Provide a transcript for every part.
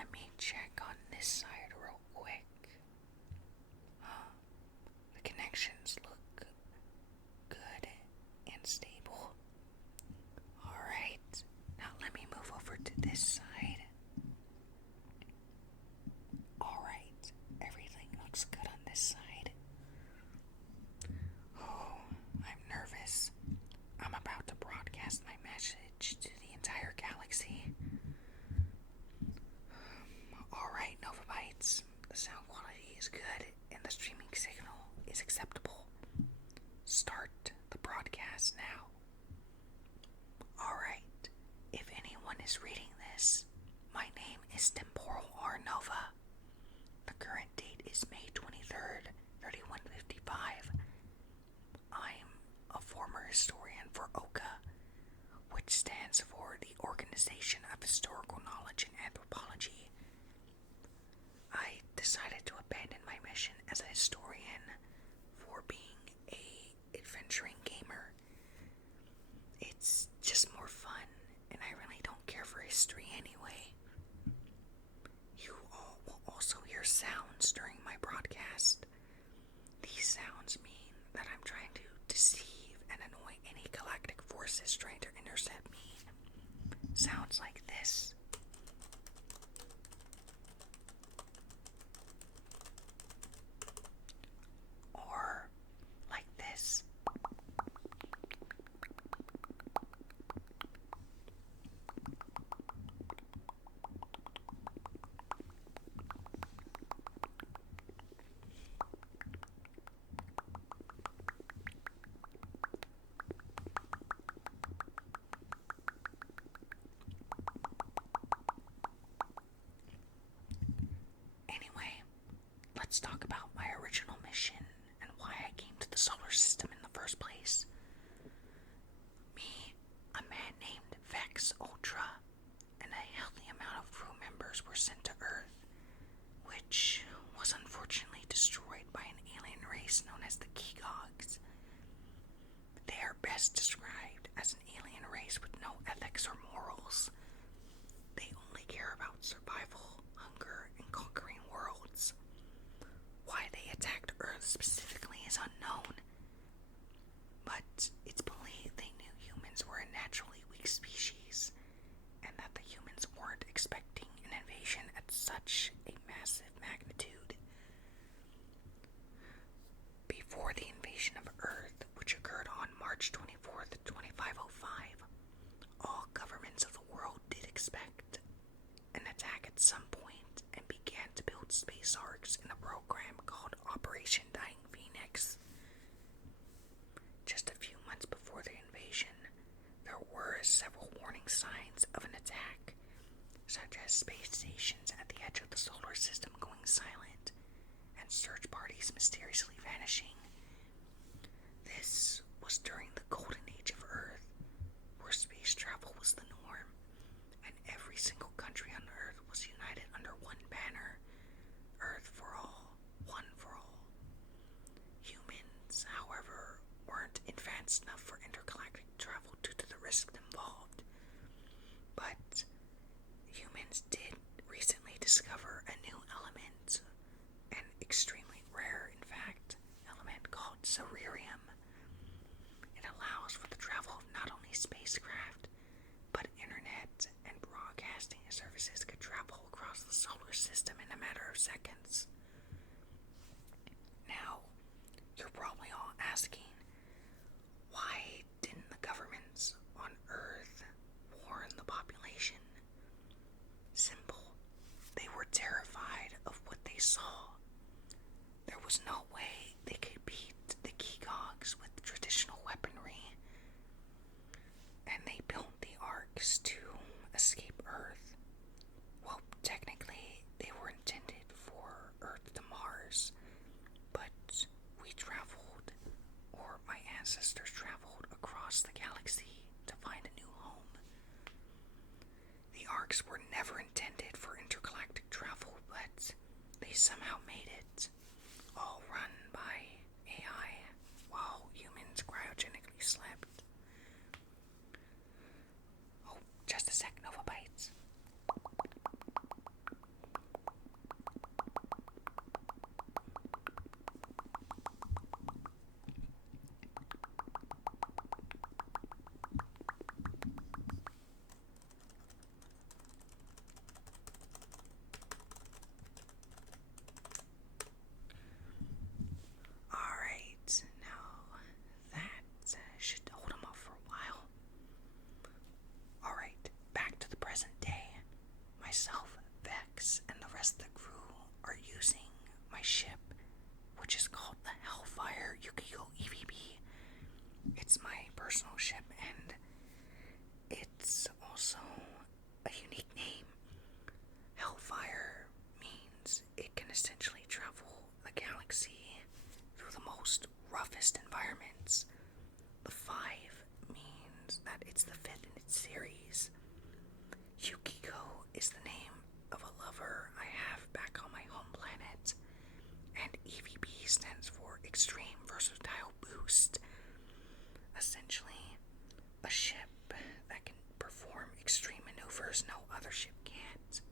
Let me check on this side real quick. The connections look good and stable. Alright, now let me move over to this side. Alright, everything looks good on this side. Oh, I'm nervous. I'm about to broadcast my message to the entire galaxy. Alright, Nova Bytes. The sound quality is good and the streaming signal is acceptable. Start the broadcast now. Alright, if anyone is reading this, my name is Temporal R. Nova. The current date is May 23rd, 3155. I'm a former historian for OCA, which stands for the Organization of Historical Knowledge and Anthropology. I decided to abandon my mission as a historian for being a adventuring gamer. It's just more fun, and I really don't care for history anyway. You all will also hear sounds during my broadcast. These sounds mean that I'm trying to deceive and annoy any galactic forces trying to intercept me. Sounds like this. Or like this. Anyway, let's talk about my original mission and why I came to the solar system in the first place. Me, a man named Vex Ultra, and a healthy amount of crew members were sent to Earth, which was unfortunately destroyed by an alien race known as the Keegogs. They are best described as an alien race with no ethics or morals. They only care about survival, hunger, and conquering worlds. Why they attacked Earth specifically is unknown, but it's believed they knew humans were a naturally weak species, and that the humans weren't expecting an invasion at such a massive magnitude. Before the invasion of Earth, which occurred on March 24th, 2505, all governments of the world did expect an attack at some point and began to build space arcs in a program called Operation Dying Phoenix. Just a few months before the invasion, there were several warning signs of an attack, such as space stations at the edge of the solar system going silent and search parties mysteriously vanishing. This was during the golden age of Earth, where space travel was the norm, and every single country on Earth was united under one banner: Earth for all, one for all. Humans, however, weren't advanced enough for intergalactic travel due to the risk involved. But humans did recently discover a new element, an extremely rare, in fact, element called Cererium. It allows for the travel of not only spacecraft, but internet and broadcasting services could travel across the solar system in a matter of seconds. Now, you're probably all asking, why didn't the governments on Earth warn the population? Simple. They were terrified of what they saw. There was no way they could beat the Keegogs with traditional weaponry, and they built the arcs to escape Earth. Well, technically, they were intended for Earth to Mars, but we traveled, or my ancestors traveled, across the galaxy to find a new home. The arcs were never intended for intergalactic travel, but they somehow made it, all run by AI while humans cryogenically slept. Oh, just a sec, Nova Bytes. essentially travel the galaxy through the most roughest environments. The 5 means that it's the 5th in its series. Yukiko is the name of a lover I have back on my home planet, and EVB stands for Extreme Versatile Boost. Essentially, a ship that can perform extreme maneuvers no other ship can't.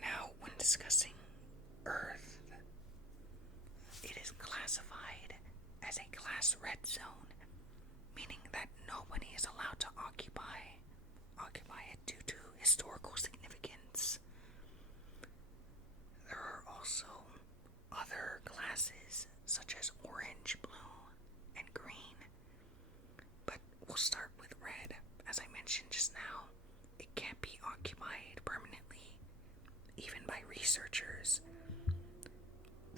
Now, when discussing Earth, it is classified as a Class Red Zone, meaning that nobody is allowed to occupy it due to historical significance. There are also other classes such as orange, blue, and green, but we'll start with red. As I mentioned just now, it can't be occupied permanently, even by researchers.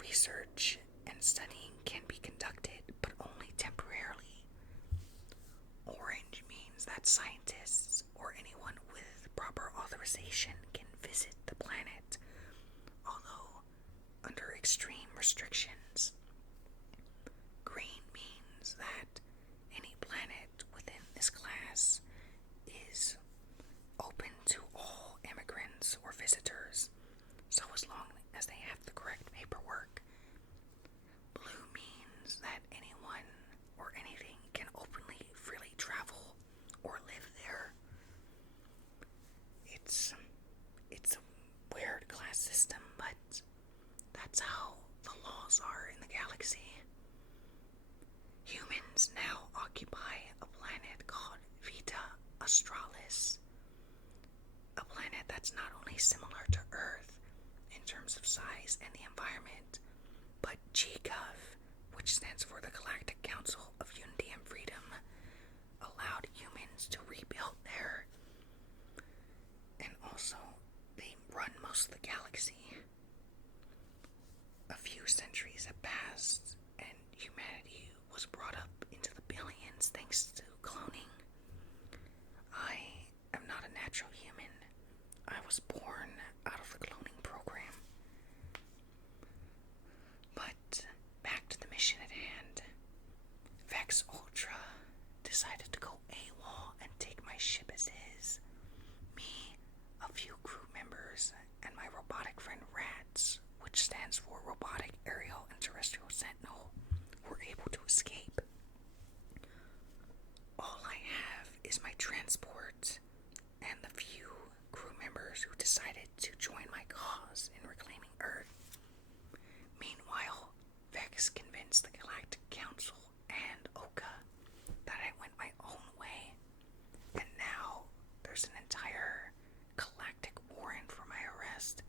Research and studying can be conducted, but only temporarily. Orange means that scientists or anyone with proper authorization can visit the planet, although under extreme restrictions. Green means that any planet within this class is open to all immigrants or visitors, so as long as they have the correct paperwork. Blue means that anyone or anything can openly, freely travel or live there. It's a weird class system, but that's how the laws are in the galaxy. Humans now occupy a planet called Vita Australis, a planet that's not only similar to Earth in terms of size and the environment, but GGov, which stands for the Galactic Council of Unity and Freedom, allowed humans to rebuild there. And also, they run most of the galaxy. A few centuries have passed, and humanity was brought up into the billions thanks to cloning. I am not a natural human. I was born out of the cloning program. But back to the mission at hand. Vex Ultra decided to go AWOL and take my ship as is. Me, a few crew members, and my robotic friend Rats, which stands for Robotic Aerial and Terrestrial Sentinel, were able to escape. All I have is my transport and the few crew members who decided to join my cause in reclaiming Earth. Meanwhile, Vex convinced the Galactic Council and Oka that I went my own way, and now there's an entire galactic warrant for my arrest.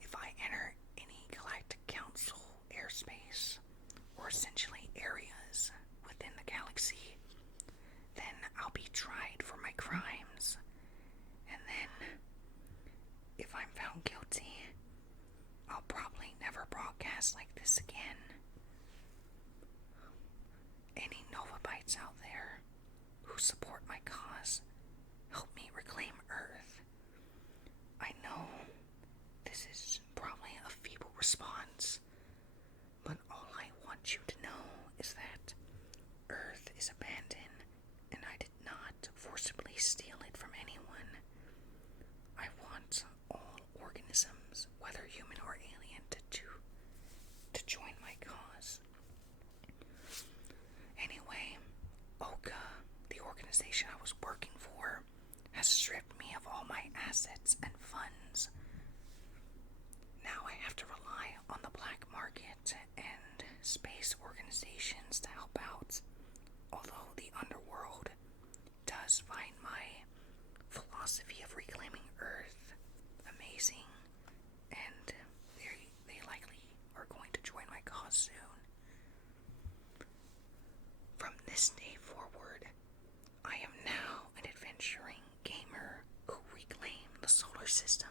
If I enter any Galactic Council airspace, or essentially areas within the galaxy, then I'll be tried for my crimes. And then, if I'm found guilty, I'll probably never broadcast like this again. Any Nova Bytes out there who support my cause, help me reclaim Earth. I know this is probably a feeble response, but all I want you to know is that Earth is abandoned, and I did not forcibly steal it from anyone. I want all organisms, whether human or alien, to join my cause. Anyway, Oka, the organization I was working for, has stripped me of all my assets and funds. Now I have to rely on the black market and space organizations to help out, although the underworld does find my philosophy of reclaiming Earth amazing, and they likely are going to join my cause soon. From this day forward, I am now an adventuring gamer who reclaimed the solar system.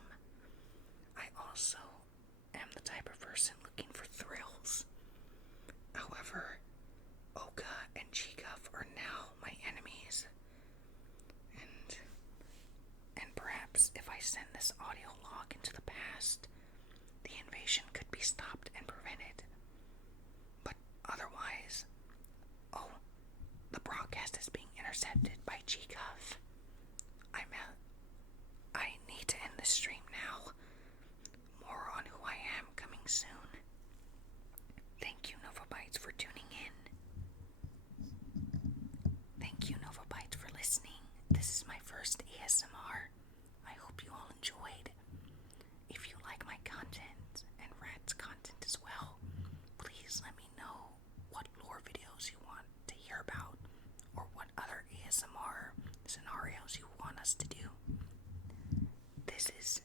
I also am the type of person looking for thrills. However, Oka and GGov are now my enemies. And perhaps if I I send this audio log into the past, the invasion could be stopped and prevented. But otherwise, oh, the broadcast is being intercepted by GCOV. I need to end the stream now. More on who I am coming soon. Thank you, Nova Bytes, for tuning in. Thank you, Nova Bytes, for listening. This is my first ASMR. I hope you all enjoyed. If you like my content and Rat's content as well, please let me know what lore videos you want to hear about or what other ASMR scenarios you want us to do. This is